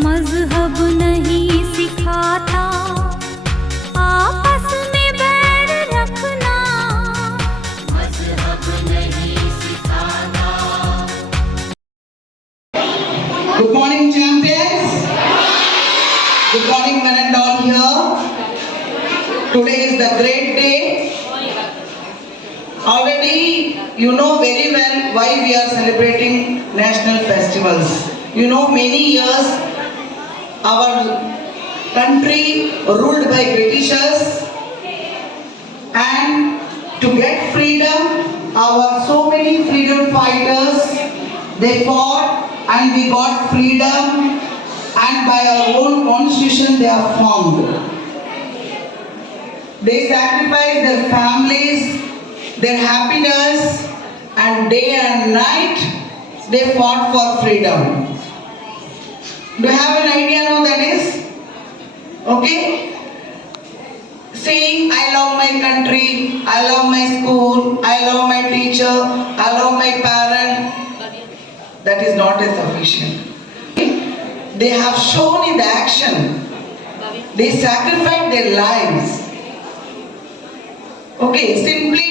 मजहब नहीं सिखाता आपस में बैर रखना, मजहब नहीं सिखाता। Good morning, champions. Good morning, men and all here. Today is the great day. Already you know very well why we are celebrating national festivals. You know, many years our country ruled by Britishers, and to get freedom, our so many freedom fighters, they fought and we got freedom, and by our own constitution they are formed. They sacrificed their families, their happiness, and day and night they fought for freedom. Do you have an idea now that is? Okay? Saying I love my country, I love my school, I love my teacher, I love my parent, that is not sufficient. They have shown in the action. They sacrificed their lives. Okay, simply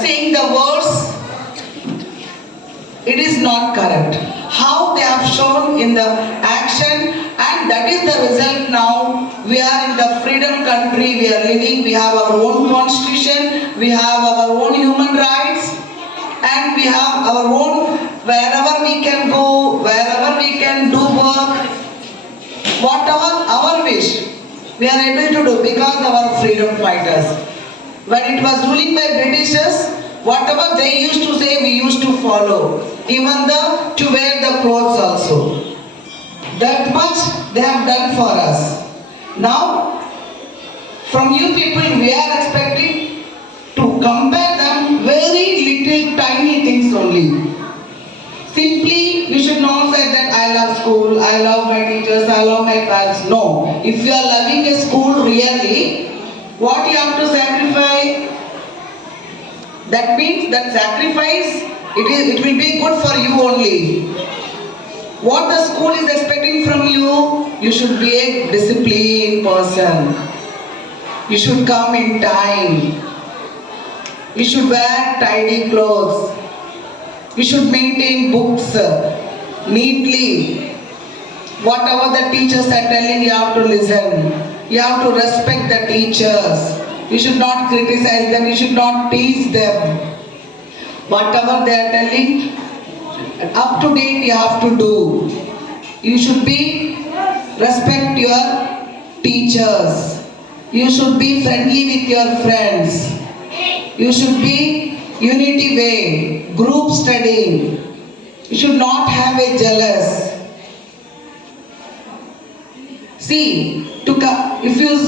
saying the words, it is not correct. How they have shown in the action, and that is the result now. We are in the freedom country, we are living, we have our own constitution, we have our own human rights, and we have our own, wherever we can go, wherever we can do work, whatever our wish, we are able to do because of our freedom fighters. When it was ruling by Britishers, whatever they used to say, we used to follow. Even to wear the clothes also. That much they have done for us. Now, from you people, we are expecting to compare them very little tiny things only. Simply, we should not say that I love school, I love my teachers, I love my parents. No. If you are loving a school really, what you have to sacrifice? That means that sacrifice, it will be good for you only. What the school is expecting from you, you should be a disciplined person. You should come in time. You should wear tidy clothes. You should maintain books neatly. Whatever the teachers are telling, you have to listen. You have to respect the teachers. You should not criticize them. You should not tease them. Whatever they are telling, up to date you have to do. You should respect your teachers. You should be friendly with your friends. You should be unity way, group studying. You should not have a jealous. See, if you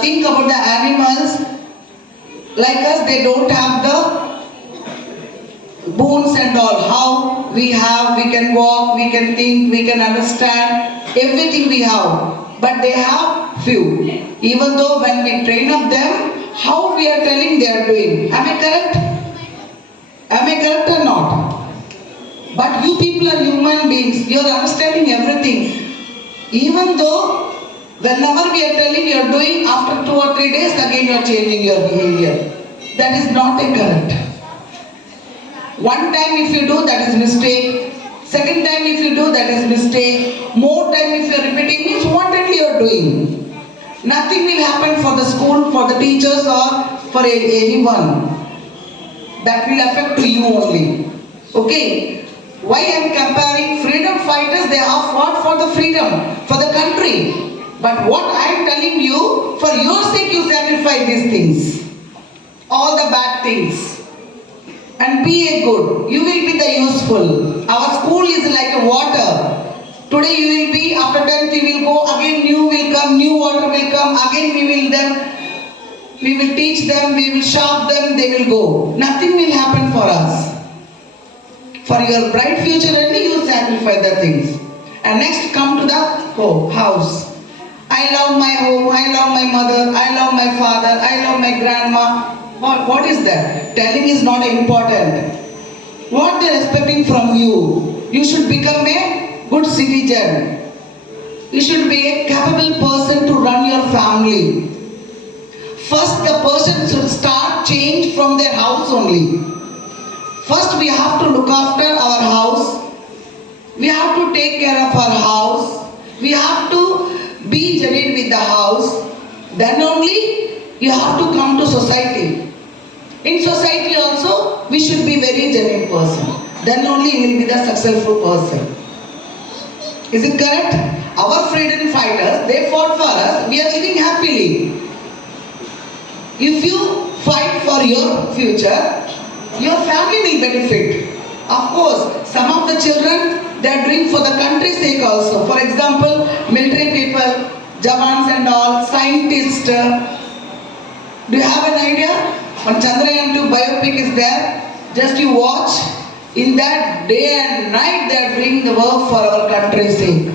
think about the animals, like us, they don't have the bones and all. How we have, we can walk, we can think, we can understand, everything we have. But they have few. Even though when we train up them, how we are telling they are doing. Am I correct? Am I correct or not? But you people are human beings. You are understanding everything. Even though whenever we are telling you are doing, after 2 or 3 days again you are changing your behavior. That is not correct. One time if you do, that is mistake. Second time if you do, that is mistake. More time if you are repeating, means whatever you are doing. Nothing will happen for the school, for the teachers or for anyone. That will affect to you only. Okay? Why I am comparing? Freedom fighters, they have fought for the freedom, for the country. But what I am telling you, for your sake you sacrifice these things. All the bad things. And be a good. You will be the useful. Our school is like a water. Today you will be, after 10th you will go, again new will come, new water will come, again we will teach them, we will sharp them, they will go. Nothing will happen for us. For your bright future only you sacrifice the things. And next come to the house. I love my home, I love my mother, I love my father, I love my grandma. What is that? Telling is not important. What they are expecting from you? You should become a good citizen. You should be a capable person to run your family. First, the person should start change from their house only. First, we have to look after our house. We have to take care of our house. We have to be genuine with the house. Then only you have to come to society. In society also, we should be very genuine person. Then only you will be the successful person. Is it correct? Our freedom fighters, they fought for us. We are living happily. If you fight for your future, your family will benefit. Of course, some of the children, they are doing for the country's sake also. For example, military people, Jawans and all, scientists. Do you have an idea? When Chandrayaan 2 biopic is there, just you watch. In that day and night they are doing the work for our country's sake.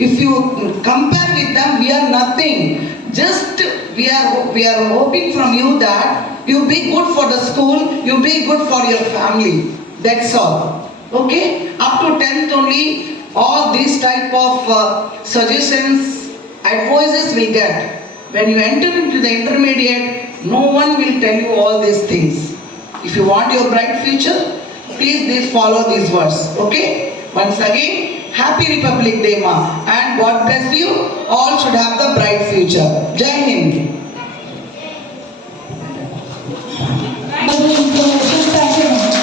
If you compare with them, we are nothing. Just we are hoping from you that you be good for the school, you be good for your family. That's all. Okay? Up to 10th only, all these type of suggestions, advices will get. When you enter into the intermediate, no one will tell you all these things. If you want your bright future, please follow these words. Okay? Once again, Happy Republic Day, Ma. And God bless you. All should have the bright future. Jai Hind. Thank you.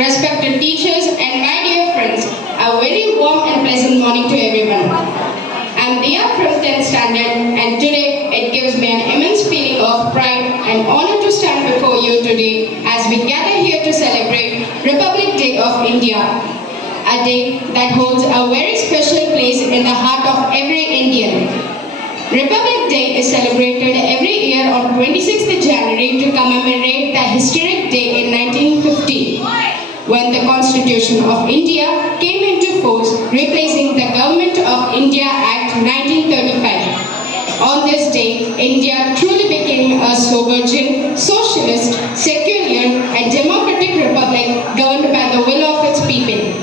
respected teachers, and my dear friends, a very warm and pleasant morning to everyone. I'm Dia from 10th Standard, and today it gives me an immense feeling of pride and honor to stand before you today as we gather here to celebrate Republic Day of India, a day that holds a very special place in the heart of every Indian. Republic Day is celebrated every year on 26th January to commemorate the historic day in 1950, when the Constitution of India came into force, replacing the Government of India Act 1935. On this day, India truly became a sovereign, socialist, secular, and democratic republic governed by the will of its people.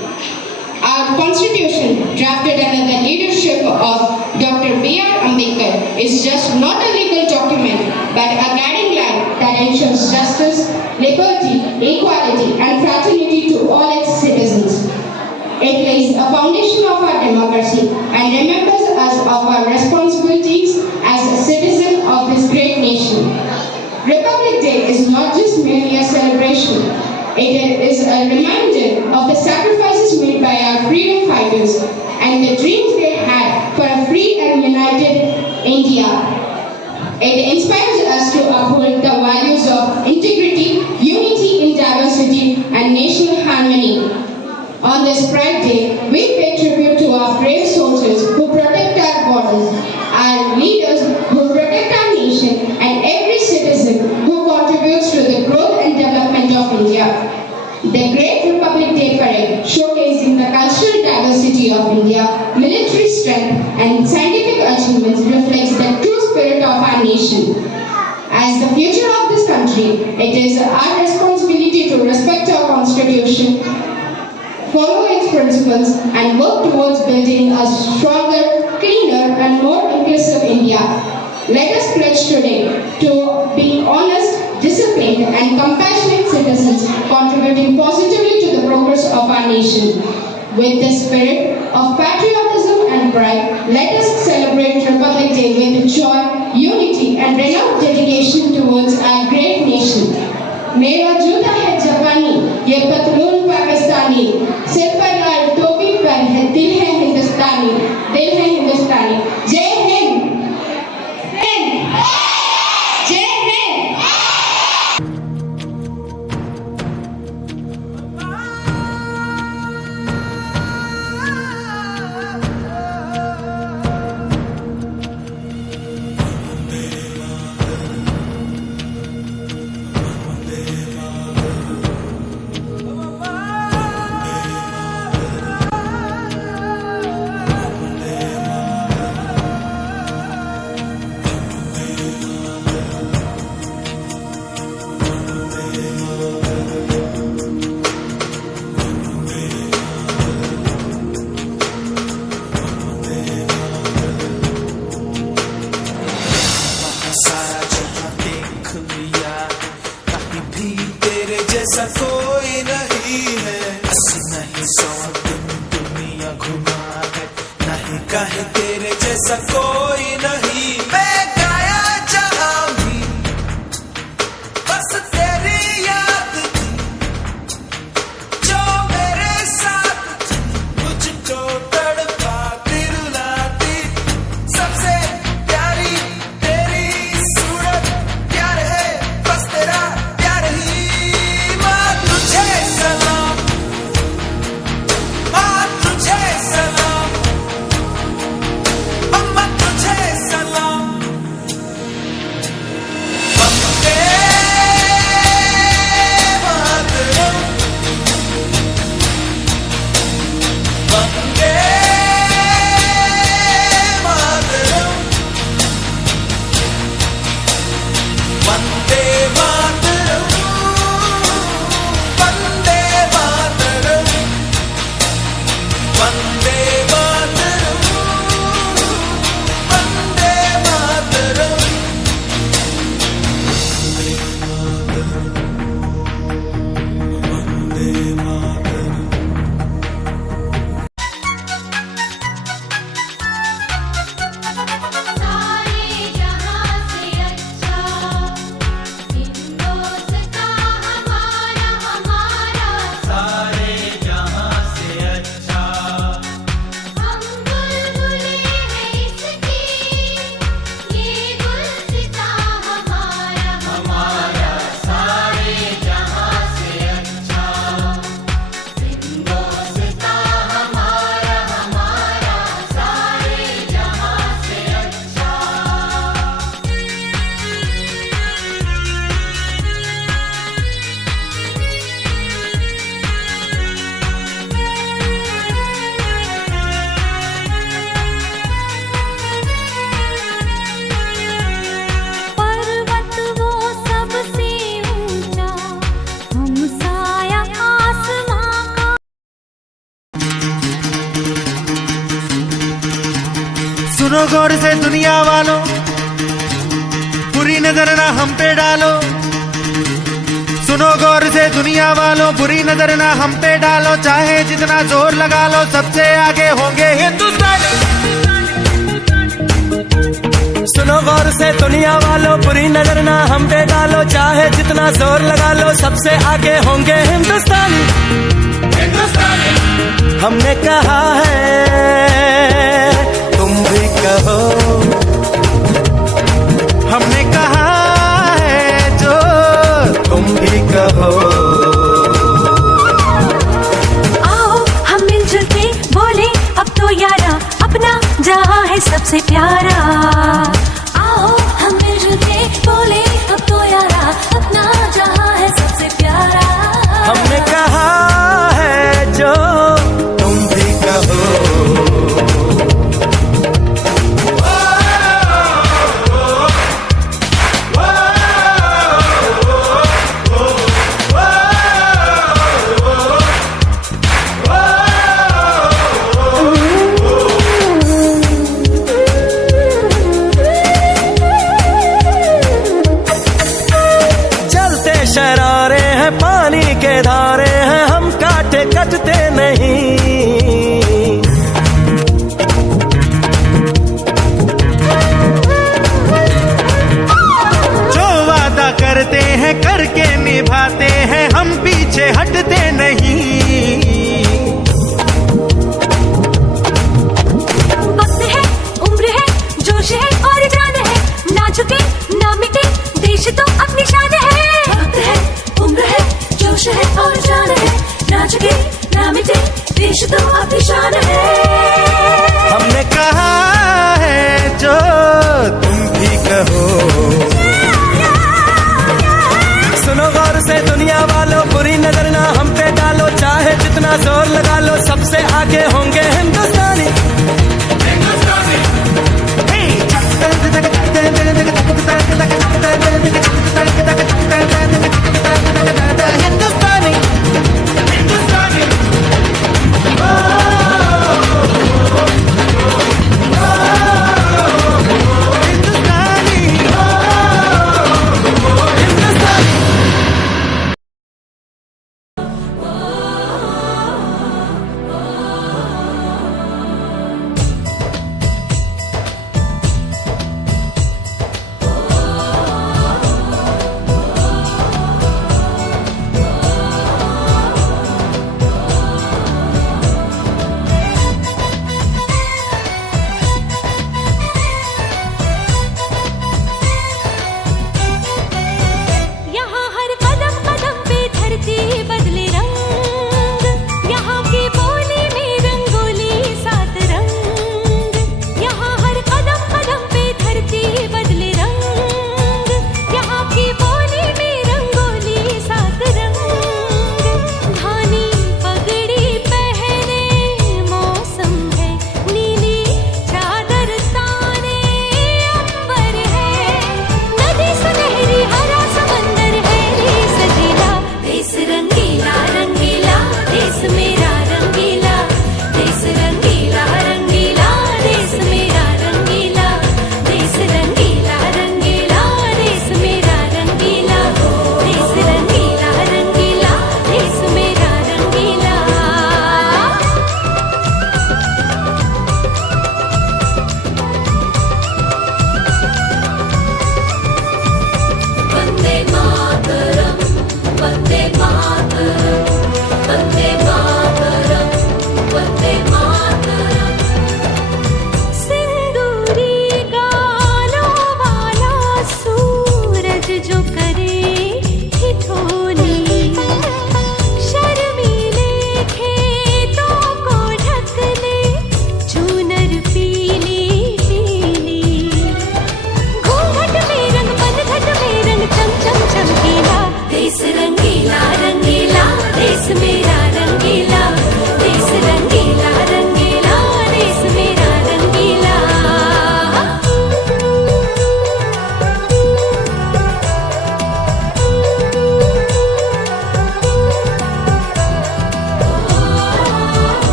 Our Constitution, drafted under the leadership of Dr. B.R. Ambedkar, is just not a legal document, but a guiding light that ensures justice, liberty, equality, and fraternity to all its citizens. It lays a foundation of our democracy and remembers us of our responsibilities as a citizen of this great nation. Republic Day is not just merely a celebration. It is a reminder of the sacrifices made by our freedom fighters and the dreams they had for a free and united India. It inspires us to uphold the values of integrity, unity in diversity, and national harmony. On this Pride Day, we pay tribute to our brave soldiers who protect our borders, our leaders who protect our nation, and every citizen who contributes to the growth and development of India. The Great Republic Day Parade, showcasing the cultural diversity of India, military strength, and scientific achievements, reflects the true spirit of our nation. As the future of this country, it is our responsibility to respect our concerns and work towards building a stronger, cleaner and more inclusive India. Let us pledge today to be honest, disciplined and compassionate citizens contributing positively to the progress of our nation. With the spirit of patriotism and pride, let us celebrate Republic Day with joy, unity and renewed dedication towards our great nation. मेरा जूता है जापानी, ये पतलून पाकिस्तानी, सिर पर लाल टोपी पर है दिल है हिंदुस्तानी, दिल है हिंदुस्तानी। जय हिंद, जय हिंद। जैसा कोई नहीं है, अस्सी नहीं 100 दिन दुनिया घुमा है, नहीं कहे तेरे जैसा कोई नहीं। मैं गाया जहां भी बस तेरी याद थी, जो मेरे साथ थी, मुझको तड़पाती रुलाती, सबसे प्यारी तेरी सूरत, प्यार है बस तेरा प्यार ही। तुझे सलाम, माँ तुझे सलाम, अम्मा तुझे सलाम। वंदे मातरम, वंदे मातरम, वंदे मातरम, वंदे मातरम, वंदे मातरम, वंदे मातरम। सारे जहां से अच्छा हिंदुस्तान हमारा हमारा सारे जहां से अच्छा हम बुलबुले हैं इसकी ये गुलसितां हमारा हमारा सारे जहां से अच्छा हिंदुस्तान हमारा हमारा सारे जहां से अच्छा पर्वत वो सबसे ऊंचा हम साया आसमां का सुनो गौर से दुनिया वालों, बुरी नजर ना हम पे डालो। सुनो गौर से दुनिया वालों, बुरी नजर ना हम पे डालो, चाहे जितना जोर लगा लो, सबसे आगे होंगे हिंदुस्तानी। सुनो गौर से दुनिया वालों, बुरी नजर ना हम पे डालो, चाहे जितना जोर लगा लो, सबसे आगे होंगे हिंदुस्तानी। हमने कहा है तुम भी कहो, हमने कहा है जो तुम भी कहो। आओ हम मिलजुल के बोले अब तो यारा, अपना जहां है सबसे प्यारा। आओ हम मिलजुल के बोले अब तो यारा, अपना जहां है सबसे प्यारा। हमने कहा है जो तुम भी कहो। हटते नहीं। जो वादा करते हैं करके निभाते हैं, हम पीछे हटते नहीं। वक्त है, उम्र है, जोश है और जान है, ना झुके ना मिटे देश तो अपनी शान है। वक्त है, उम्र है, जोश है और जान है, ना झुके ना मिटे देश तो अपनी शान है। हमने कहा है जो तुम भी कहो। सुनो गौर से दुनिया वालों, बुरी नजर ना हम पे डालो, चाहे जितना जोर लगा लो, सबसे आगे होंगे हिंदुस्तानी। हिंदुस्तानी, हिंदुस्तानी, हिंदुस्तानी।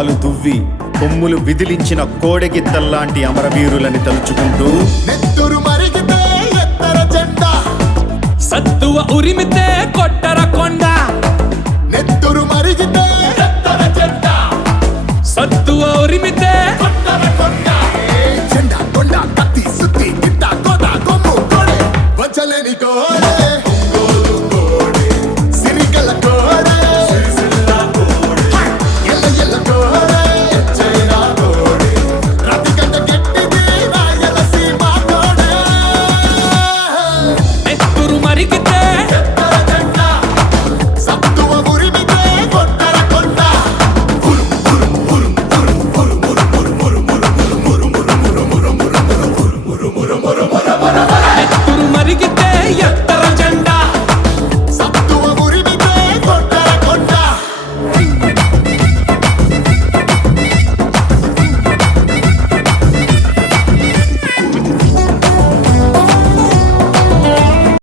పాలు దువ్వి కొమ్ములు విదిలించిన కోడెగిత్తల్లాంటి అమరవీరులని తలుచుకుంటూ నెత్తురు మరిగితే ఎత్తర జెండా సత్తువ ఉరిమితే కొట్టర కొండ నెత్తురు మరిగితే ఎత్తర జెండా సత్తువ ఉరిమితే కొట్టర కొండ జెండా కొండ కత్తి సుత్తి గిట్ట కోట కొమ్ము కొడే వచ్చలేని కో